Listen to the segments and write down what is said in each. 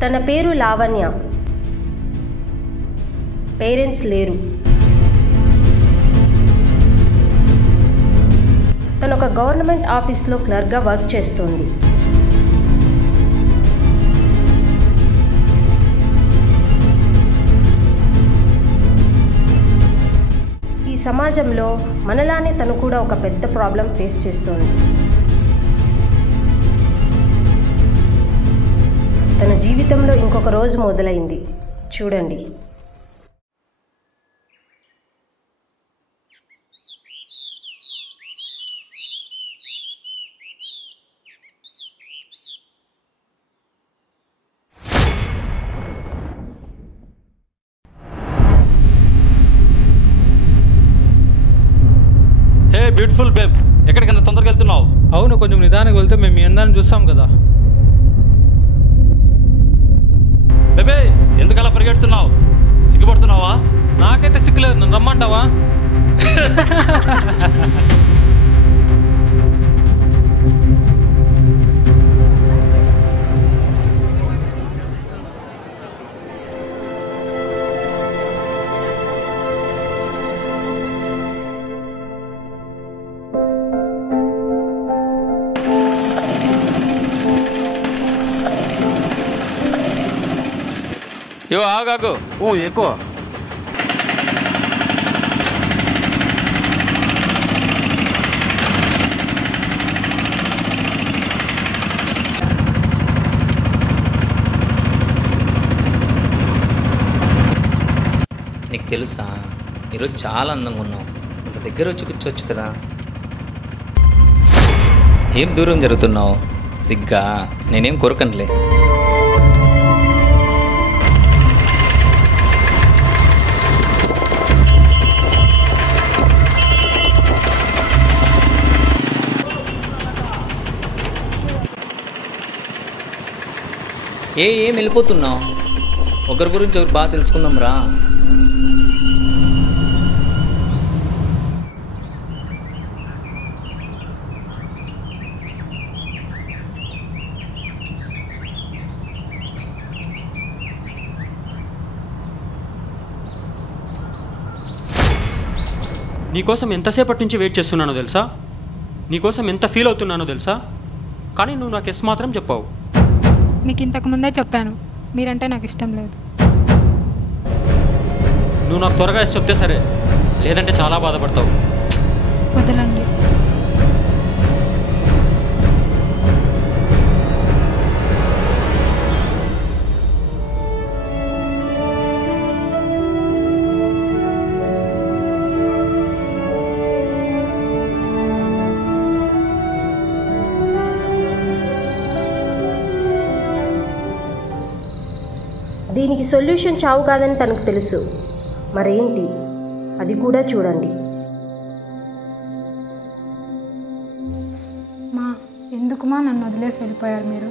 తన పేరు లావణ్య. పేరెంట్స్ లేరు. తను ఒక గవర్నమెంట్ ఆఫీస్లో క్లర్క్గా వర్క్ చేస్తుంది. ఈ సమాజంలో మనలానే తను కూడా ఒక పెద్ద ప్రాబ్లం ఫేస్ చేస్తోంది. తన జీవితంలో ఇంకొక రోజు మొదలైంది. చూడండి. హే బ్యూటిఫుల్ బేబ్, ఎక్కడికి అంత తొందరగా వెళ్తున్నావు? అవును, కొంచెం నిదానికి వెళ్తే మేము మీ అందరిని చూస్తాం కదా. బేబే, ఎందుకలా పరిగెడుతున్నావు? సిగ్గుపడుతున్నావా? నాకైతే సిగ్గులేదు, నన్ను రమ్మంటావా? యో ఆగాకు. ఎక్కువ నీకు తెలుసా, ఈరోజు చాలా అందంగా ఉన్నావు. ఇంత దగ్గర వచ్చి కూర్చోవచ్చు కదా. ఏం దూరం జరుగుతున్నావు? సిగ్గా? నేనేం కోరకనులే. ఏం వెళ్ళిపోతున్నావు? ఒకరి గురించి ఒకరు బాగా తెలుసుకుందాం రా. నీకోసం ఎంతసేపటి నుంచి వెయిట్ చేస్తున్నానో తెలుసా? నీకోసం ఎంత ఫీల్ అవుతున్నానో తెలుసా? కానీ నువ్వు నాకు ఎస్ మాత్రం చెప్పావు. మీకు ఇంతకు ముందే చెప్పాను, మీరంటే నాకు ఇష్టం లేదు. నువ్వు నాకు త్వరగా ఎస్ చెప్తే సరే, లేదంటే చాలా బాధపడతావు. వదలండి. దీనికి సొల్యూషన్ చావు కాదని తనకు తెలుసు. మరేంటి, అది కూడా చూడండి. మా ఎందుకుమా నన్ను వదిలేసి వెళ్ళిపోయారు మీరు?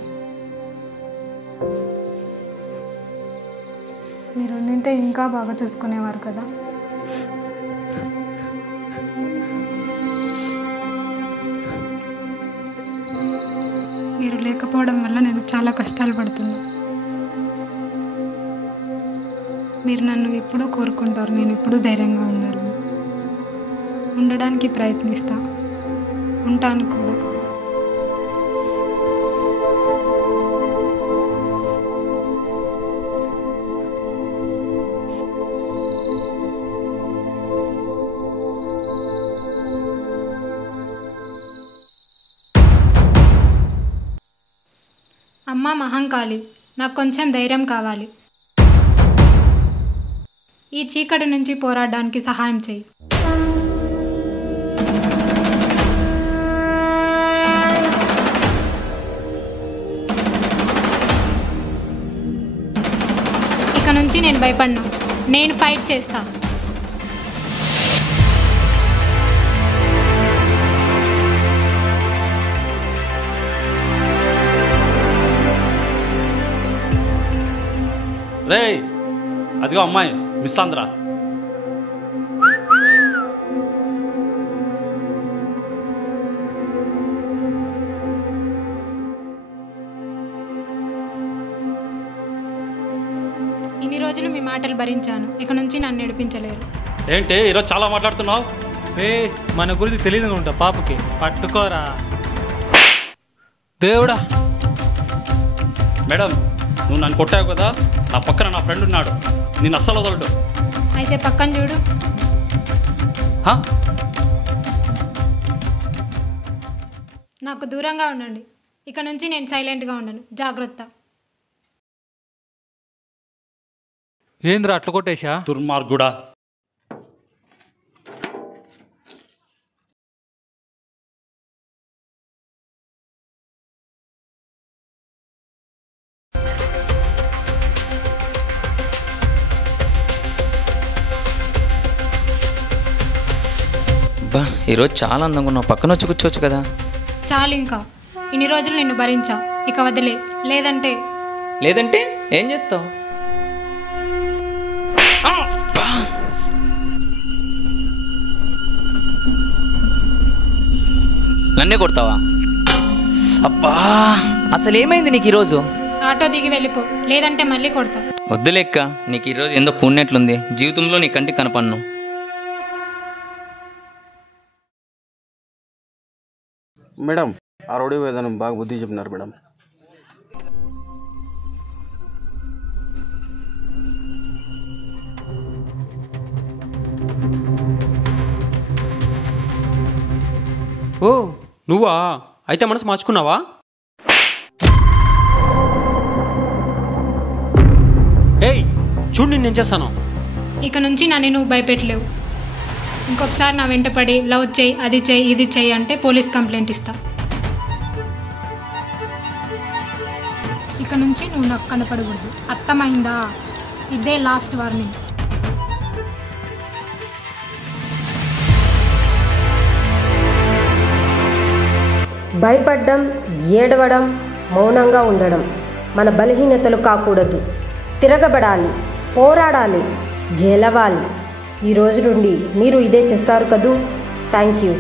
మీరు ఉండింటే ఇంకా బాగా చూసుకునేవారు కదా. మీరు లేకపోవడం వల్ల నేను చాలా కష్టాలు పడుతున్నా. మీరు నన్ను ఎప్పుడూ కోరుకుంటారు, నేను ఎప్పుడూ ధైర్యంగా ఉండాలి. ఉండడానికి ప్రయత్నిస్తా, ఉంటాను కూడా. అమ్మ మహంకాళి, నాకు కొంచెం ధైర్యం కావాలి. ఈ చీకటి నుంచి పోరాడడానికి సహాయం చేయి. నుంచి నేను భయపడను. నేను ఫైట్ చేస్తా. రేయ్, అదిగో అమ్మాయి మిస్ ఆంధ్ర. ఇన్ని రోజులు మీ మాటలు భరించాను, ఇక నుంచి నన్ను నడిపించలేరు. ఏంటి ఈరోజు చాలా మాట్లాడుతున్నావు? మన గురించి తెలియదు ఉంటా పాపకి. పట్టుకోరా దేవుడా. మేడం, నువ్వు నన్ను కొట్టావు కదా, నా పక్కన నా ఫ్రెండ్ ఉన్నాడు, నేను అస్సలు వదలడు. అయితే పక్కన చూడు. నాకు దూరంగా ఉండండి. ఇక నుంచి నేను సైలెంట్గా ఉండను. జాగ్రత్త. ఏంద్రా అట్లా కొట్టేశా? దుర్మార్గుడా. బా, ఈరోజు చాలా అందంగా ఉన్నావు. పక్కన వచ్చి కూర్చోవచ్చు కదా. చాలు ఇంకా. ఇన్ని రోజులు నిన్ను భరించా, ఇక వదిలే. లేదంటే ఏం చేస్తావు? నన్నే కొడతావా? అబ్బా, అసలు ఏమైంది నీకు ఈరోజు? ఆటో దిగి వెళ్ళిపో, లేదంటే మళ్ళీ కొడతా. వద్దులేక్క, నీకు ఈరోజు ఎంతో పుణ్యట్లుంది. జీవితంలో నీ కంటికి కనపన్ను. మేడం, ఆ రౌడీ వేదనం బాగా బుద్ధి చెప్పినారు మేడం. ఓ నువ్వా? అయితే మనసు మార్చుకున్నావా? ఏయ్ చూడు, నేను చేస్తాను. ఇక నుంచి నన్ను నువ్వు భయపెట్టలేవు. ఇంకొకసారి నా వెంట పడి లవ్ చేయి, అది చేయి, ఇది చేయి అంటే పోలీస్ కంప్లైంట్ ఇస్తా. ఇక నుంచి నువ్వు నాకు కనపడకూడదు, అర్థమైందా? ఇదే లాస్ట్ వార్నింగ్. భయపడడం, ఏడవడం, మౌనంగా ఉండడం మన బలహీనతలు కాకూడదు. తిరగబడాలి, పోరాడాలి, గెలవాలి. ఈ రోజు నుండి మీరు ఇదే చేస్తారు కదూ. Thank you.